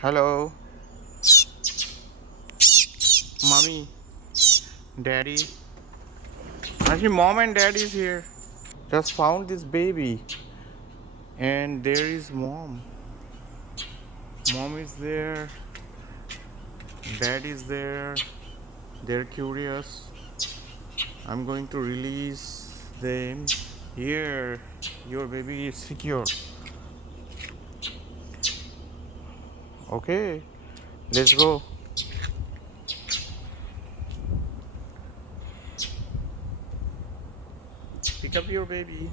Hello, mommy, daddy. Actually, mom and dad is here. Just found this baby, and there is mom. Mom is there, dad is there. They're curious. I'm going to release them. Here, your baby is secure. Okay, let's go. Pick up your baby.